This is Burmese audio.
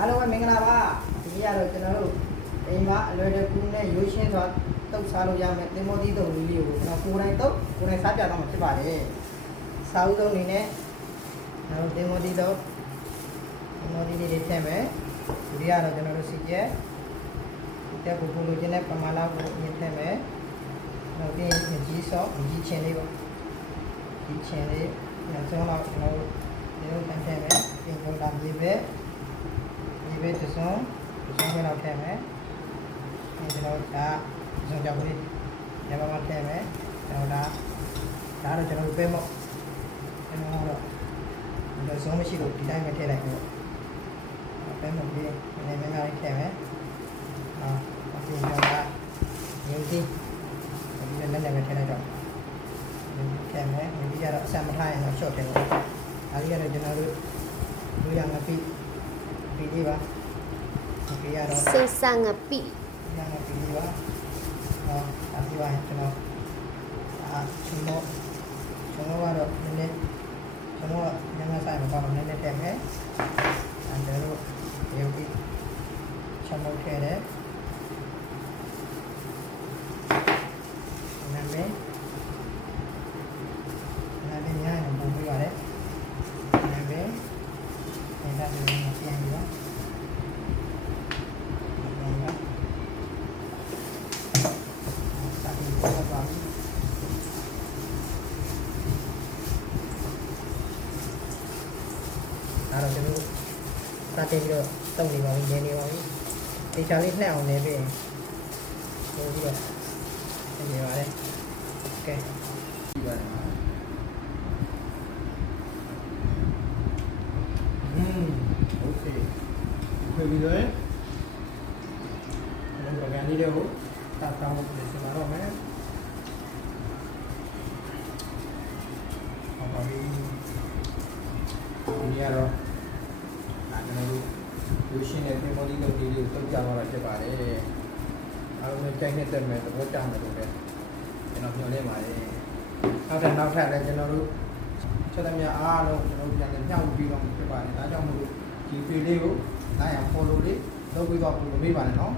အားလုံးပဲမင်္ဂလာပါဒီနေ့ကတော့ကျွန်တော်တို့အိမ်မှာအလွယ်တကူနဲ့ရိုးရှင်းစွာတုတ်စားလို့ရမယ်တင်မောသီးတုံလေးလေးကိုကျွန်တော်ကိုယ်တိုင်တုတ်ကိုယ်တိုင်စားပြတော့မှာဖြစ်ပါတယ်စားဦးဆုံးအနေနဲ့ကျွန်တော်တင်မောသီးတုတ်တင်မောသီးလေးတွေထည့်မယ်ဒီနေ့ကတော့ကျွန်တော်တို့စီကျက်ဒီတက်ကိုပုံလို့ခြင်းတဲ့ပမာဏကိုအရင်ထည့်မယ်နောက်ပြီးရင်ကြီးစော့ကြီးချင်းလေးပေါ့ဒီချင်းလေးနောက်ဆုံးတော့ကျွန်တော်တို့ဒီလိုထည့်ထည့်မယ်ပြင်ကုန်တာမြေပဲ ဒီဘက်တစ်စုံတစ်စုံပဲတော့ထည့်မယ်။ဒီတော့ဒါဇုံကြောက်လေးညမမထည့်မယ်။တော့ဒါဒါတော့ကျွန်တော်ပဲမော့။ကျွန်တော်တော့ဒီဇုံမရှိလို့ဒီတိုင်းပဲထည့်လိုက်ပေါ့။ပဲမော့ပြီးနည်းနည်းများလေးထည့်မယ်။အာအခုတော့ဒါရုပ်ကြီးဒီလည်းလည်းပဲထည့်လိုက်တော့ထည့်မယ်။ဒီကြတော့အစမထားရင်တော့ short တယ်ပေါ့။အဲဒီကတော့ကျွန်တော်တို့လူရငါပြီး ပြီးလေးပါပြီးရတော့စိတ်ဆငပိရငါပြီးလေးပါဟောအပြီးပါကျွန်တော်အာချုံတော့ချုံတော့ကတော့နည်းနည်းကျွန်တော်ညမဆိုင်မှာတော့နည်းနည်းတက်မယ်အဲဒါတော့ရုပ်ပြီးချုံတော့ခဲ့တယ်နာမည်နာမည်ညာနေပုံပြရတယ်နာမည်အဲဒါဆိုရင်ပြန်ပြီးတော့ အဲ့တော့ကျွန်တော်စတင်ပြီးတော့တုံနေပါပြီနေနေပါပြီတေချာလေးနှက်အောင်နေပြီပို့ပြီးတော့နေပါတယ်ကဲ อืมโอเคခွေပြီးတော့အဲ့ဒါကလည်းတော့တာတောင်းလို့ပြန်လာတော့မယ်ဟောပါပြီဒီရတော့ဒါ ကျွန်တော်တို့လူရှင်းတဲ့ပြင်မော်ဒီလုပ်လေးကိုတုတ်ကြတော့ဖြစ်ပါတယ်အားလုံးကြိုက်နေတဲ့မဲ့သဘောကျမယ်လို့ပဲကျွန်တော်ပြောနေပါတယ်နောက်ထပ်နောက်ထပ်လည်းကျွန်တော်တို့ချက်သမျှအားလုံးကျွန်တော်ပြန်လည်ညှောက်ပြီးတော့ဖြစ်ပါတယ်ဒါကြောင့်မို့လို့ဒီ page လေးကိုလိုက်အောင် follow လေးလုပ်ပြီးတော့ပုံလို့မေးပါနဲ့နော်